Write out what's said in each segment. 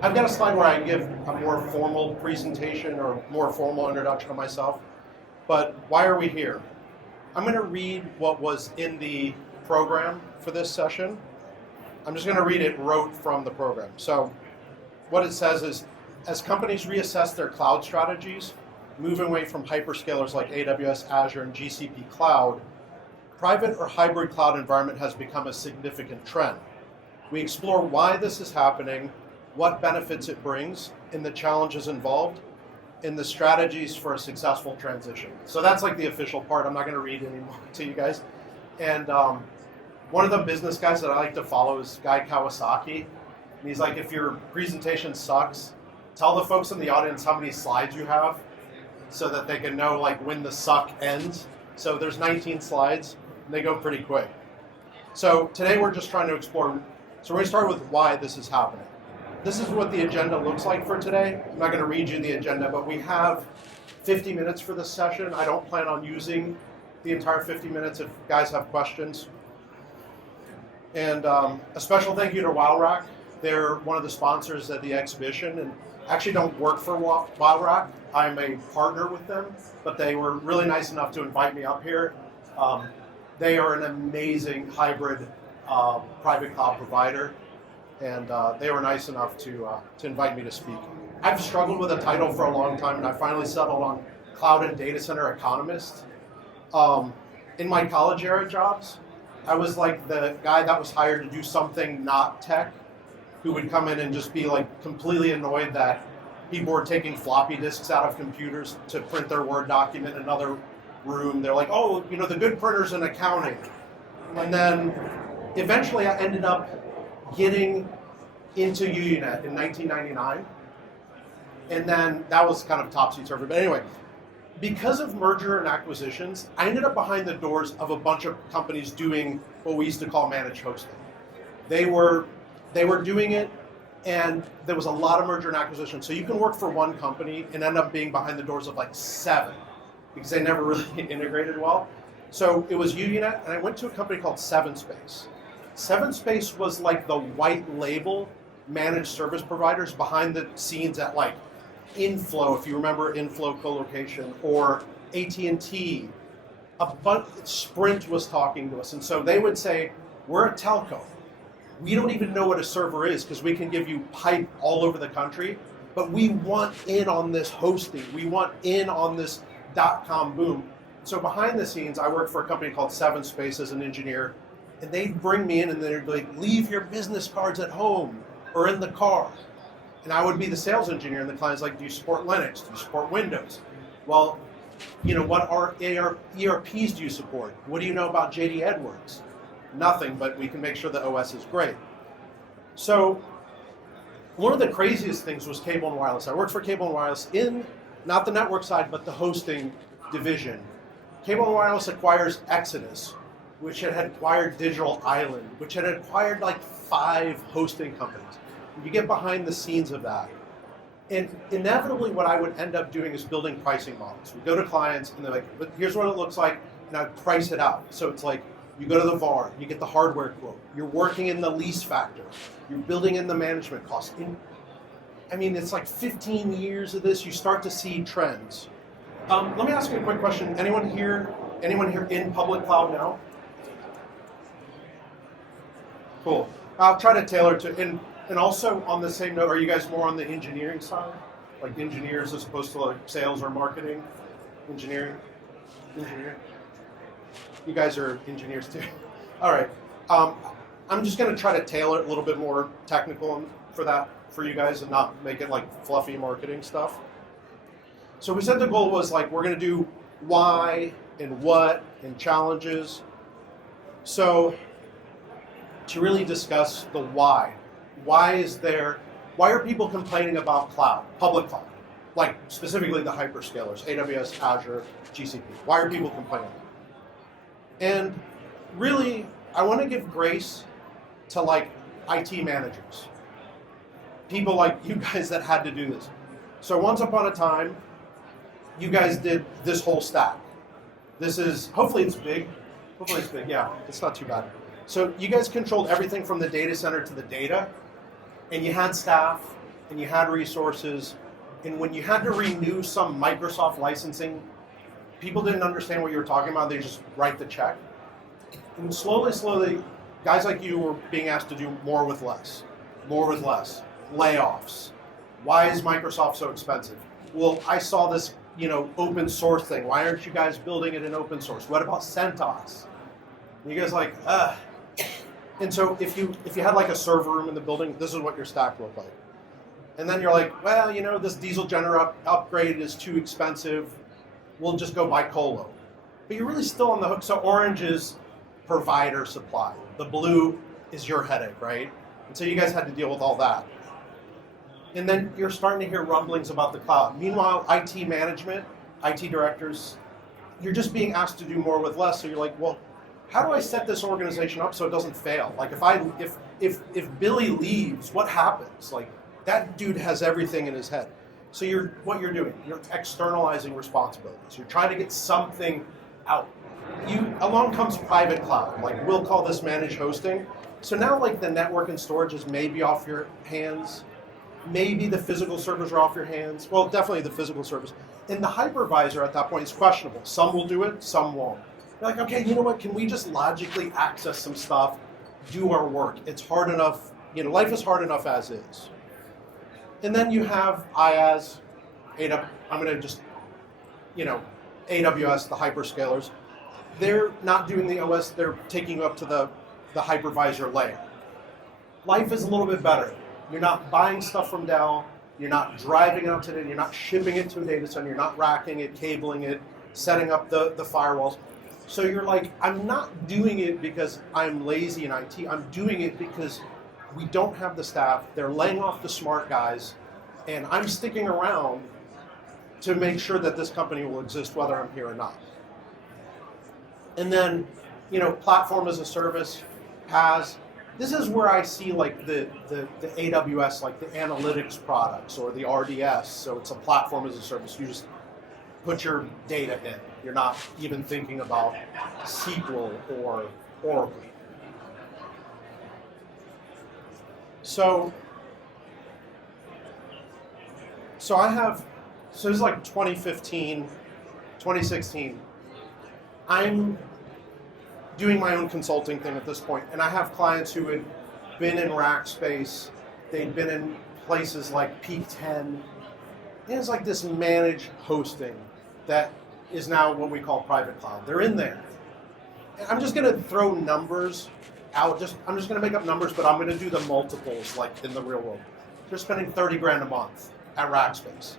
I've got a slide where I give a more formal presentation or more formal introduction of myself. But why are we here? I'm going to read what was in the program for this session. I'm just going to read it rote from the program. So what it says is, as companies reassess their cloud strategies, moving away from hyperscalers like AWS, Azure, and GCP Cloud, private or hybrid cloud environment has become a significant trend. We explore why this is happening, what benefits it brings, and the challenges involved, and the strategies for a successful transition. So that's like the official part. I'm not going to read anymore to you guys. And one of the business guys that I like to follow is Guy Kawasaki. And he's like, if your presentation sucks, tell the folks in the audience how many slides you have so that they can know like when the suck ends. So there's 19 slides, and they go pretty quick. So today we're just trying to explore, so we're going to start with why this is happening. This is what the agenda looks like for today. I'm not going to read you the agenda, but we have 50 minutes for this session. I don't plan on using the entire 50 minutes if guys have questions. And a special thank you to WildRack. They're one of the sponsors at the exhibition, and I actually don't work for WildRack. I'm a partner with them, but they were really nice enough to invite me up here. They are an amazing hybrid private cloud provider, and they were nice enough to invite me to speak. I've struggled with a title for a long time, and I finally settled on Cloud and Data Center Economist. In my college era jobs, I was like the guy that was hired to do something not tech, who would come in and just be like completely annoyed that people were taking floppy disks out of computers to print their Word document in another room. They're like, oh, you know, the good printers in accounting. And then eventually I ended up getting into UUNet in 1999. And then that was kind of topsy-turvy. But anyway, because of merger and acquisitions, I ended up behind the doors of a bunch of companies doing what we used to call managed hosting. They were doing it, and there was a lot of merger and acquisition. So you can work for one company and end up being behind the doors of like 7 because they never really integrated well. So it was UUNet, and I went to a company called 7Space. 7Space was like the white label managed service providers behind the scenes at like Inflow, if you remember Inflow colocation, or AT&T. Sprint was talking to us, and so they would say, we're a telco. We don't even know what a server is because we can give you pipe all over the country, but we want in on this hosting. We want in on this .com boom. So behind the scenes, I worked for a company called 7Space as an engineer, and they'd bring me in and they'd be like, leave your business cards at home or in the car. And I would be the sales engineer, and the client's like, do you support Linux? Do you support Windows? Well, you know, what ERPs do you support? What do you know about JD Edwards? Nothing, but we can make sure the OS is great. So one of the craziest things was cable and wireless. I worked for cable and wireless in, not the network side, but the hosting division. Cable and wireless acquires Exodus, which had acquired Digital Island, which had acquired like 5 hosting companies. You get behind the scenes of that. And inevitably what I would end up doing is building pricing models. We go to clients and they're like, but here's what it looks like, and I'd price it out. So it's like, you go to the VAR, you get the hardware quote, you're working in the lease factor, you're building in the management costs. I mean, it's like 15 years of this, you start to see trends. Let me ask you a quick question. Anyone here in public cloud now? Cool. I'll try to tailor it to, and also on the same note, are you guys more on the engineering side? Like engineers as opposed to like sales or marketing? Engineering? You guys are engineers too. All right. I'm just going to try to tailor it a little bit more technical for you guys and not make it like fluffy marketing stuff. So we said the goal was like we're going to do why and what and challenges. So to really discuss the why. Why are people complaining about cloud, public cloud? Like specifically the hyperscalers, AWS, Azure, GCP. Why are people complaining? And really, I want to give grace to like IT managers. People like you guys that had to do this. So once upon a time, you guys did this whole stack. This is, hopefully it's big. Yeah, it's not too bad. So you guys controlled everything from the data center to the data, and you had staff, and you had resources, and when you had to renew some Microsoft licensing, people didn't understand what you were talking about. They just write the check. And slowly, guys like you were being asked to do more with less, layoffs. Why is Microsoft so expensive? Well, I saw this, open source thing. Why aren't you guys building it in open source? What about CentOS? And you guys like, ugh. And so if you had like a server room in the building, this is what your stack looked like. And then you're like, well, this diesel generator upgrade is too expensive. We'll just go buy Colo. But you're really still on the hook. So orange is provider supply. The blue is your headache, right? And so you guys had to deal with all that. And then you're starting to hear rumblings about the cloud. Meanwhile, IT management, IT directors, you're just being asked to do more with less. So you're like, well, how do I set this organization up so it doesn't fail? Like if Billy leaves, what happens? Like that dude has everything in his head. So what you're doing, you're externalizing responsibilities. You're trying to get something out. Along comes private cloud. Like we'll call this managed hosting. So now like the network and storage is maybe off your hands. Maybe the physical servers are off your hands. Well, definitely the physical servers. And the hypervisor at that point is questionable. Some will do it, some won't. You're like, okay, you know what? Can we just logically access some stuff, do our work? It's hard enough. Life is hard enough as is. And then you have IaaS, AWS, I'm going to just, AWS, the hyperscalers. They're not doing the OS, they're taking you up to the hypervisor layer. Life is a little bit better. You're not buying stuff from Dell, you're not driving it out to you're not shipping it to a data center, you're not racking it, cabling it, setting up the firewalls. So you're like, I'm not doing it because I'm lazy in IT, I'm doing it because we don't have the staff, they're laying off the smart guys, and I'm sticking around to make sure that this company will exist whether I'm here or not. And then, platform as a service, PaaS. This is where I see like the AWS, like the analytics products or the RDS. So it's a platform as a service. You just put your data in. You're not even thinking about SQL or Oracle. So this is like 2015, 2016. I'm doing my own consulting thing at this point, and I have clients who had been in rack space, they'd been in places like Peak 10, and it's like this managed hosting that is now what we call private cloud. They're in there. And I'm just going to throw numbers out, I'm just going to make up numbers, but I'm going to do the multiples like in the real world. They're spending 30 grand a month at rack space.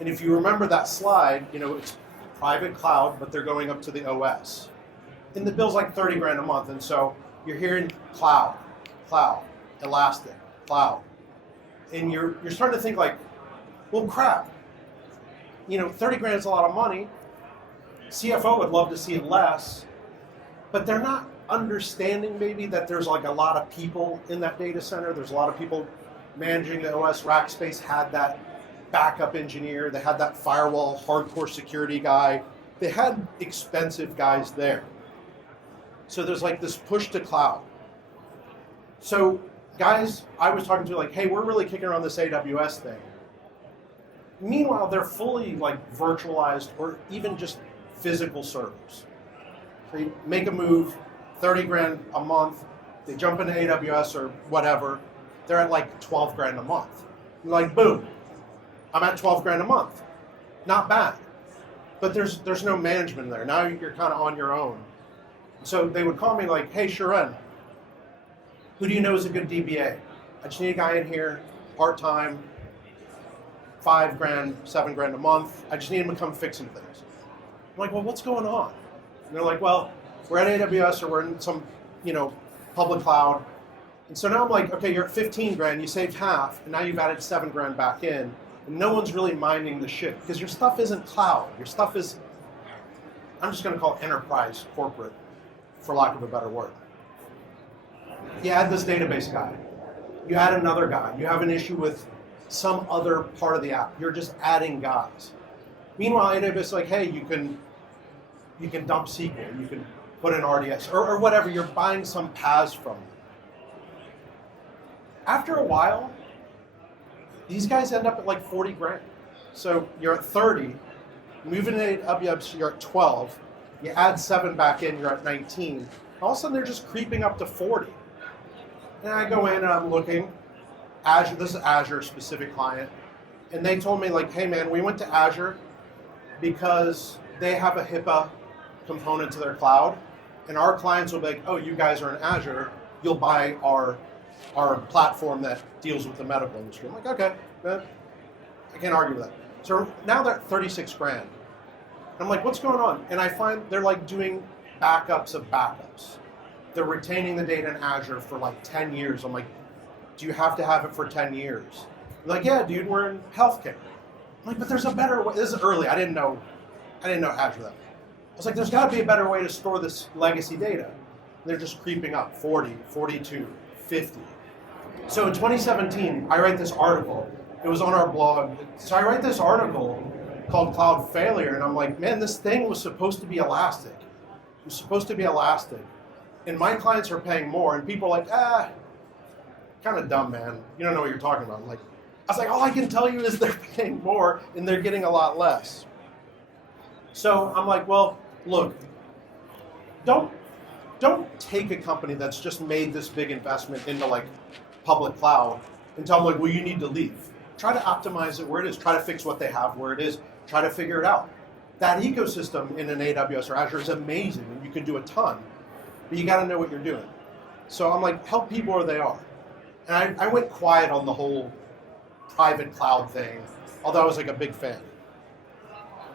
And if you remember that slide, it's private cloud, but they're going up to the OS. And the bill's like 30 grand a month. And so you're hearing cloud, elastic, cloud. And you're starting to think like, well, crap. 30 grand is a lot of money. CFO would love to see it less, but they're not understanding maybe that there's like a lot of people in that data center. There's a lot of people managing the OS. Rackspace had that backup engineer. They had that firewall, hardcore security guy. They had expensive guys there. So there's like this push to cloud. So guys I was talking to like, hey, we're really kicking around this AWS thing. Meanwhile, they're fully like virtualized or even just physical servers. So you make a move, 30 grand a month, they jump into AWS or whatever, they're at like 12 grand a month. You're like, boom, I'm at 12 grand a month. Not bad. But there's no management there. Now you're kind of on your own. So they would call me like, hey, Sharon, who do you know is a good DBA? I just need a guy in here, part-time, 5 grand, 7 grand a month. I just need him to come fix some things. I'm like, well, what's going on? And they're like, well, we're at AWS or we're in some, public cloud. And so now I'm like, okay, you're at 15 grand, you saved half, and now you've added 7 grand back in, and no one's really minding the shit because your stuff isn't cloud. Your stuff is, I'm just going to call it enterprise, corporate, for lack of a better word. You add this database guy. You add another guy. You have an issue with some other part of the app. You're just adding guys. Meanwhile, AWS is like, hey, you can dump SQL, you can put in RDS, or whatever. You're buying some PaaS from them. After a while, These guys end up at like 40 grand. So you're at 30, moving to AWS, you're at 12, you add 7 back in, you're at 19. All of a sudden they're just creeping up to 40. And I go in and I'm looking, Azure, this is Azure specific client, and they told me like, hey man, we went to Azure because they have a HIPAA component to their cloud, and our clients will be like, oh, you guys are in Azure, you'll buy our platform that deals with the medical industry. I'm like, okay, I can't argue with that. So now they're at 36 grand. I'm like, what's going on? And I find they're like doing backups of backups. They're retaining the data in Azure for like 10 years. I'm like, do you have to have it for 10 years? They're like, yeah, dude, we're in healthcare. I'm like, but there's a better way. This is early. I didn't know Azure that. I was like, there's got to be a better way to store this legacy data. And they're just creeping up, 40, 42, 50. So in 2017, I write this article. It was on our blog. So I write this article called Cloud Failure, and I'm like, man, this thing was supposed to be elastic. It was supposed to be elastic. And my clients are paying more, and people are like, kind of dumb, man. You don't know what you're talking about. I was like, all I can tell you is they're paying more, and they're getting a lot less. So I'm like, well, look, don't take a company that's just made this big investment into like public cloud and tell them like, well, you need to leave. Try to optimize it where it is. Try to fix what they have where it is. Try to figure it out. That ecosystem in an AWS or Azure is amazing, and you can do a ton, but you got to know what you're doing. So I'm like, help people where they are. And I went quiet on the whole private cloud thing, although I was like a big fan.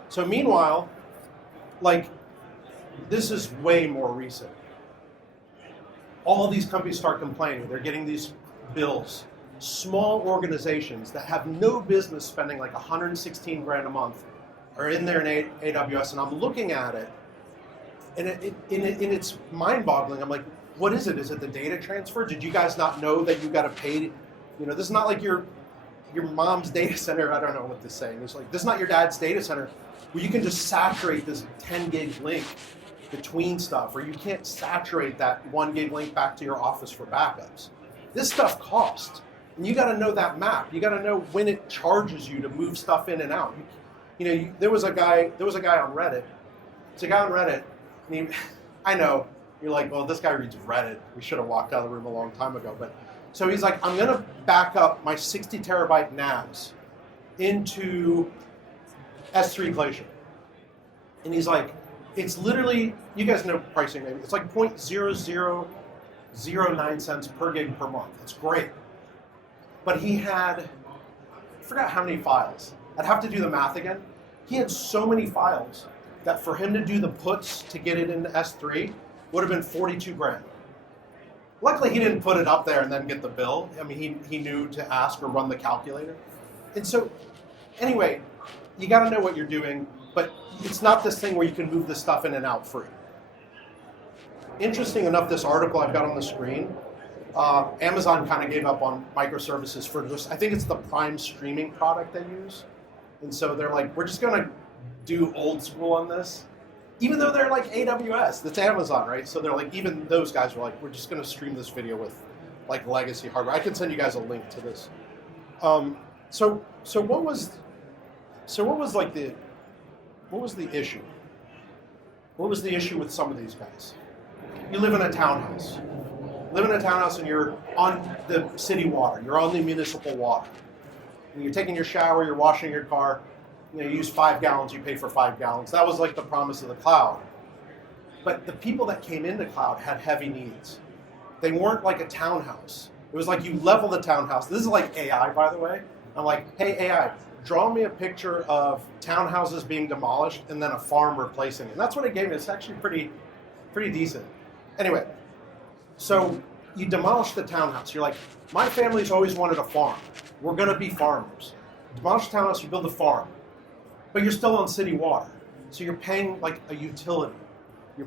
So meanwhile, like, this is way more recent. All these companies start complaining. They're getting these bills. Small organizations that have no business spending like 116 grand a month are in there in AWS, and I'm looking at it, and it's mind-boggling. I'm like, what is it? Is it the data transfer? Did you guys not know that you got to pay? This is not like your mom's data center. I don't know what this is saying. It's like, this is not your dad's data center where you can just saturate this 10 gig link between stuff, or you can't saturate that 1 gig link back to your office for backups. This stuff costs. And you got to know that map. You got to know when it charges you to move stuff in and out. There was a guy on Reddit. It's a guy on Reddit. And I know you're like, well, this guy reads Reddit. We should have walked out of the room a long time ago. But so he's like, I'm gonna back up my 60 terabyte NAS into S3 Glacier. And he's like, it's literally, you guys know pricing maybe. It's like 0.0009 cents per gig per month. It's great. But he had, I forgot how many files. I'd have to do the math again. He had so many files that for him to do the puts to get it into S3 would have been 42 grand. Luckily, he didn't put it up there and then get the bill. I mean, he knew to ask or run the calculator. And so, anyway, you got to know what you're doing, but it's not this thing where you can move this stuff in and out free. Interesting enough, this article I've got on the screen, Amazon kind of gave up on microservices for this. I think it's the Prime streaming product they use. And so they're like, we're just going to do old school on this. Even though they're like AWS, that's Amazon, right? So they're like, even those guys were like, we're just going to stream this video with like legacy hardware. I can send you guys a link to this. So what was the issue? What was the issue with some of these guys? You live in a townhouse. And you're on the city water. You're on the municipal water. And you're taking your shower, you're washing your car. You use 5 gallons, you pay for 5 gallons. That was like the promise of the cloud. But the people that came into cloud had heavy needs. They weren't like a townhouse. It was like you level the townhouse. This is like AI, by the way. I'm like, hey, AI, draw me a picture of townhouses being demolished and then a farm replacing it. And that's what it gave me. It's actually pretty decent. Anyway, so you demolish the townhouse. You're like, my family's always wanted a farm. We're going to be farmers. Demolish the townhouse, you build a farm. But you're still on city water. So you're paying like a utility. In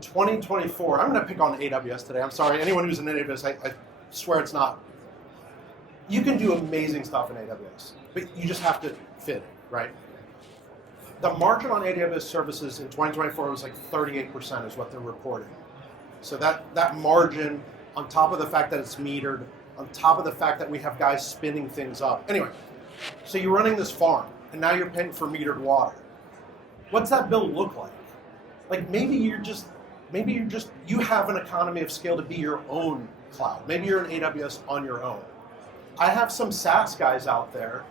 2024, I'm going to pick on AWS today. I'm sorry, anyone who's in AWS, I swear it's not. You can do amazing stuff in AWS, but you just have to fit it, right? The margin on AWS services in 2024 was like 38% is what they're reporting. So that margin, on top of the fact that it's metered, on top of the fact that we have guys spinning things up. Anyway, so you're running this farm, and now you're paying for metered water. What's that bill look like? Like maybe you have an economy of scale to be your own cloud. Maybe you're an AWS on your own. I have some SaaS guys out there.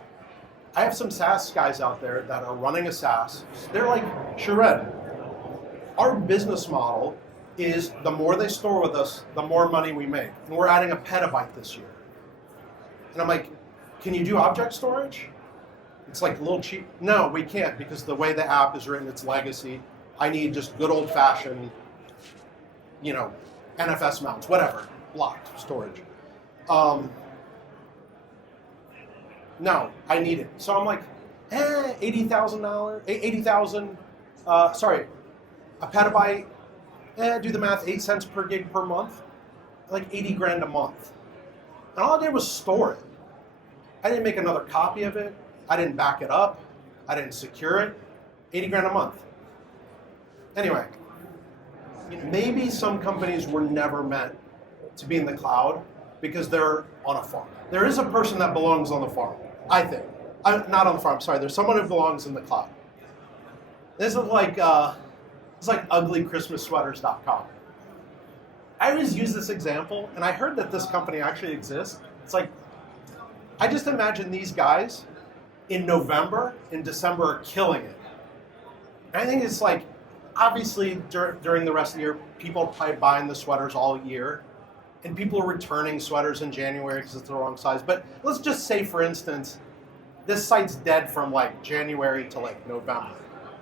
That are running a SaaS. They're like, Shared, our business model is the more they store with us, the more money we make. And we're adding a petabyte this year. And I'm like, can you do object storage? It's like a little cheap. No, we can't because the way the app is written, it's legacy. I need just good old fashioned, NFS mounts, whatever, blocked storage. No, I need it. So I'm like, $80,000, a petabyte, do the math, 8 cents per gig per month, like 80 grand a month. And all I did was store it. I didn't make another copy of it. I didn't back it up. I didn't secure it. 80 grand a month. Anyway, maybe some companies were never meant to be in the cloud because they're on a farm. There is a person that belongs on the farm, I think. Not on the farm, sorry. There's someone who belongs in the cloud. This is like uglychristmassweaters.com. I always use this example, and I heard that this company actually exists. It's like, I just imagine these guys in November and December are killing it. And I think it's like, obviously during the rest of the year, people are probably buying the sweaters all year, and people are returning sweaters in January because it's the wrong size. But let's just say, for instance, this site's dead from like January to like November.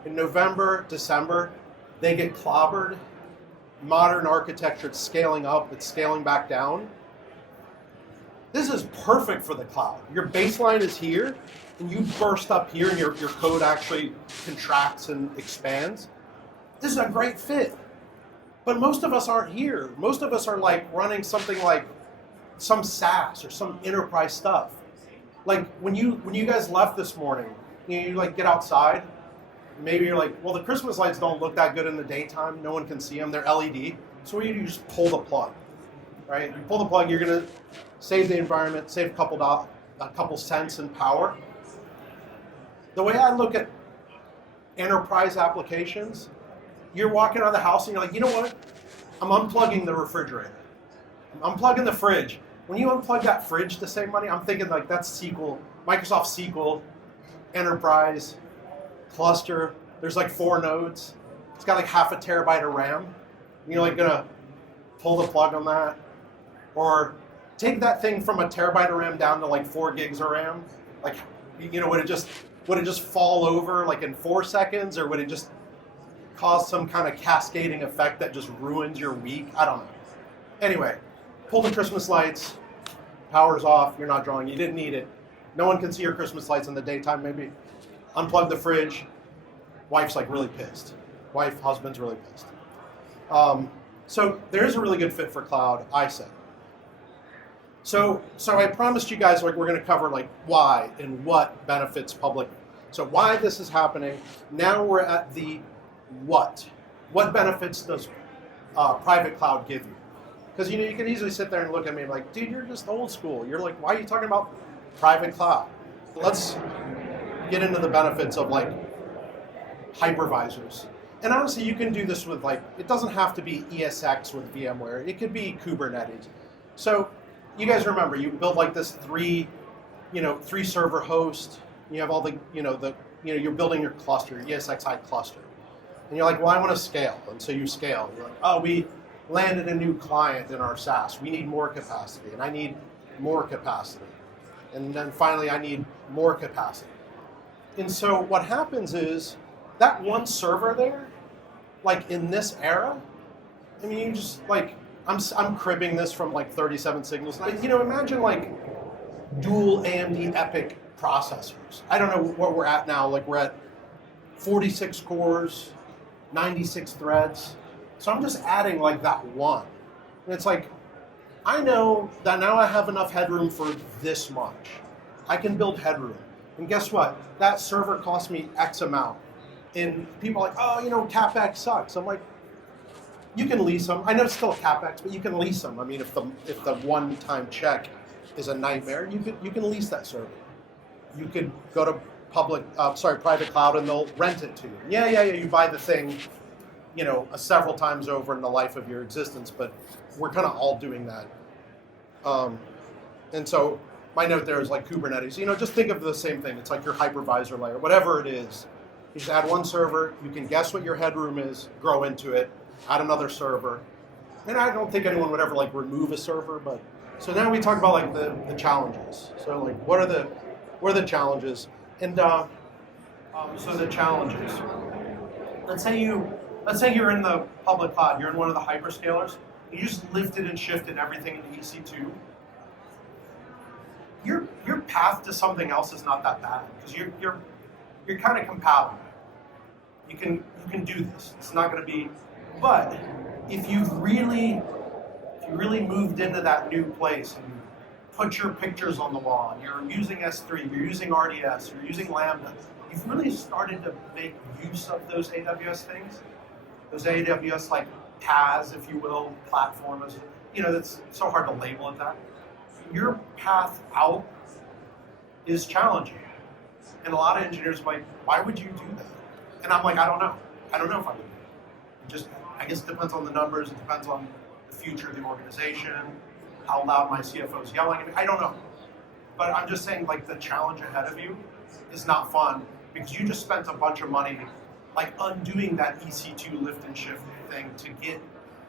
In November, December, they get clobbered. Modern architecture, it's scaling up, it's scaling back down. This is perfect for the cloud. Your baseline is here, and you burst up here, and your code actually contracts and expands. This is a great fit. But most of us aren't here. Most of us are like running something like some SaaS or some enterprise stuff. Like when you guys left this morning, you like get outside. Maybe you're like, well, the Christmas lights don't look that good in the daytime. No one can see them. They're LED. So what do? You just pull the plug, right? You pull the plug. You're gonna save the environment, save a couple cents in power. The way I look at enterprise applications, you're walking out of the house and you're like, you know what? I'm unplugging the refrigerator. I'm unplugging the fridge. When you unplug that fridge to save money, I'm thinking like that's SQL, Microsoft SQL, enterprise, cluster. There's like 4 nodes. It's got like half a terabyte of RAM. And you're like gonna pull the plug on that, or take that thing from a terabyte of RAM down to like 4 gigs of RAM. Like, would it just fall over like in 4 seconds, or would it just cause some kind of cascading effect that just ruins your week? I don't know. Anyway, pull the Christmas lights, power's off, you're not drawing, you didn't need it. No one can see your Christmas lights in the daytime maybe. Unplug the fridge, wife's like really pissed. Husband's really pissed. So there's a really good fit for cloud, I say. So I promised you guys like we're going to cover like why and what benefits public. So why this is happening. Now we're at the what. What benefits does private cloud give you? Because you can easily sit there and look at me and be like, dude, you're just old school. You're like, why are you talking about private cloud? Let's get into the benefits of like hypervisors. And honestly, you can do this with like, it doesn't have to be ESX with VMware. It could be Kubernetes. So you guys remember, you build like this 3 server host. You have all the, you're building your cluster, your ESXi cluster. And you're like, well, I want to scale. And so you scale. You're like, oh, we landed a new client in our SaaS. We need more capacity, and I need more capacity. And then finally, I need more capacity. And so what happens is that one server there, like in this era, I mean, you just like, I'm cribbing this from like 37 Signals. Imagine like dual AMD EPYC processors. I don't know what we're at now. Like we're at 46 cores, 96 threads. So I'm just adding like that one. And it's like, I know that now I have enough headroom for this much. I can build headroom. And guess what? That server cost me X amount. And people are like, oh, CapEx sucks. I'm like, you can lease them. I know it's still CapEx, but you can lease them. I mean, if the one-time check is a nightmare, you can lease that server. You could go to private cloud, and they'll rent it to you. Yeah. You buy the thing, several times over in the life of your existence. But we're kind of all doing that. And so my note there is like Kubernetes. Just think of the same thing. It's like your hypervisor layer, whatever it is. You just add one server. You can guess what your headroom is, grow into it, add another server. And I don't think anyone would ever like remove a server. But so now we talk about like the challenges. So like what are the challenges? And so the challenges. Let's say you're in the public cloud. You're in one of the hyperscalers. You just lifted and shifted everything into EC2. Your path to something else is not that bad because you're kind of compatible. You can do this. It's not going to be. But if you've really moved into that new place and you put your pictures on the wall, and you're using S3, you're using RDS, you're using Lambda, you've really started to make use of those AWS things, those AWS like PaaS, if you will, platforms. That's so hard to label it that. Your path out is challenging. And a lot of engineers are like, why would you do that? And I'm like, I don't know. I don't know if I would do it. I guess it depends on the numbers. It depends on the future of the organization, how loud my CFO is yelling. I don't know. But I'm just saying, like, the challenge ahead of you is not fun because you just spent a bunch of money, like, undoing that EC2 lift and shift thing to get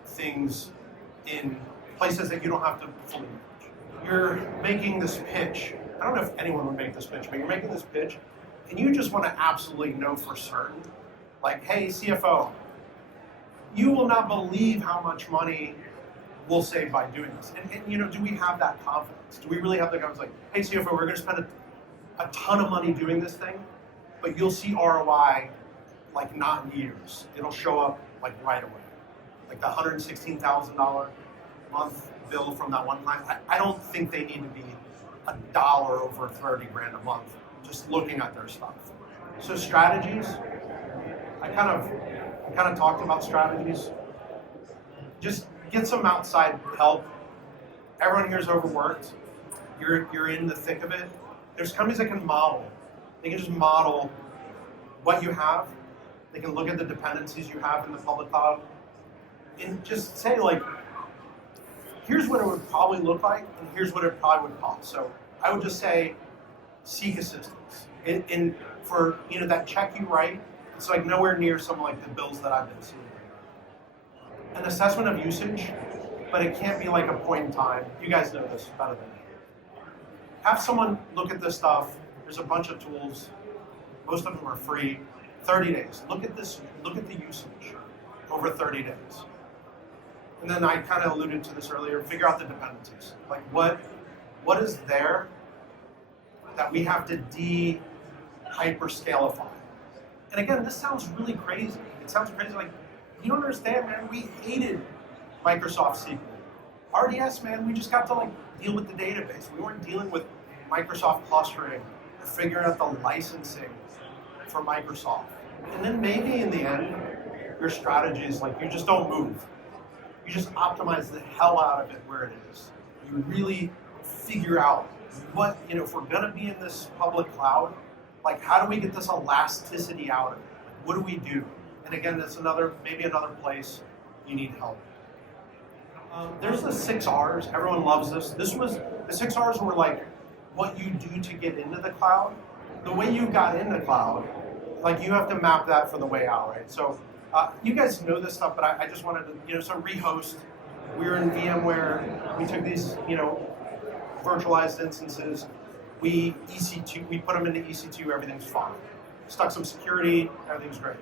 things in places that you don't have to fully manage. You're making this pitch. I don't know if anyone would make this pitch, but you're making this pitch, and you just want to absolutely know for certain, like, hey, CFO, you will not believe how much money we'll save by doing this. And do we have that confidence? Do we really have the confidence, like, hey, CFO, we're going to spend a ton of money doing this thing, but you'll see ROI, like, not in years. It'll show up, like, right away. Like the $116,000 a month bill from that one time. I don't think they need to be $1 over 30 grand a month just looking at their stuff. So strategies, I kind of talked about strategies. Just get some outside help. Everyone here is overworked. You're in the thick of it. There's companies that can model. They can just model what you have. They can look at the dependencies you have in the public cloud and just say, like, here's what it would probably look like, and here's what it probably would cost. So I would just say, seek assistance. And for that check you write, it's like nowhere near some like the bills that I've been seeing. An assessment of usage, but it can't be like a point in time. You guys know this better than me. Have someone look at this stuff. There's a bunch of tools. Most of them are free. 30 days. Look at this. Look at the usage over 30 days. And then I kind of alluded to this earlier. Figure out the dependencies. Like what is there that we have to de-hyperscalify? And again, this sounds really crazy. It sounds crazy. Like, you don't understand, man. We hated Microsoft SQL. RDS, man, we just got to like deal with the database. We weren't dealing with Microsoft clustering or figuring out the licensing for Microsoft. And then maybe in the end, your strategy is like you just don't move. You just optimize the hell out of it where it is. You really figure out what, if we're gonna be in this public cloud, like how do we get this elasticity out of it? Like, what do we do? And again, that's maybe another place you need help. There's the 6 R's. Everyone loves this. The 6 R's were like what you do to get into the cloud. The way you got into cloud, like you have to map that for the way out, right? So you guys know this stuff, but I just wanted to, so rehost. We were in VMware. We took these, virtualized instances. We put them into EC2, everything's fine. Stuck some security, everything's great.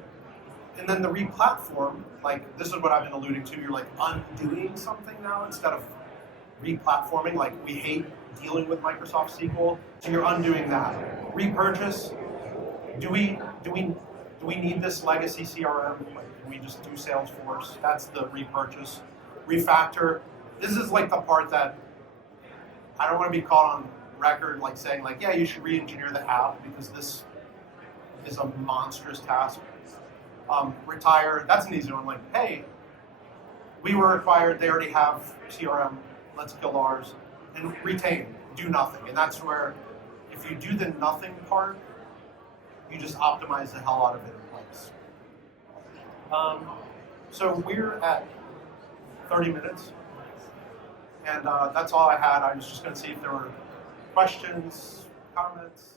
And then the replatform, like this is what I've been alluding to, you're like undoing something now instead of replatforming. Like we hate dealing with Microsoft SQL, so you're undoing that. Repurchase, do we need this legacy CRM? Like, can we just do Salesforce? That's the repurchase. Refactor, this is like the part that I don't want to be caught on record like saying like, yeah, you should re-engineer the app because this is a monstrous task. Retire, that's an easy one. Like, hey, we were acquired, they already have CRM, let's kill ours. And retain. do nothing. And that's where, if you do the nothing part, you just optimize the hell out of it in place. So we're at 30 minutes. And that's all I had. I was just going to see if there were questions, comments.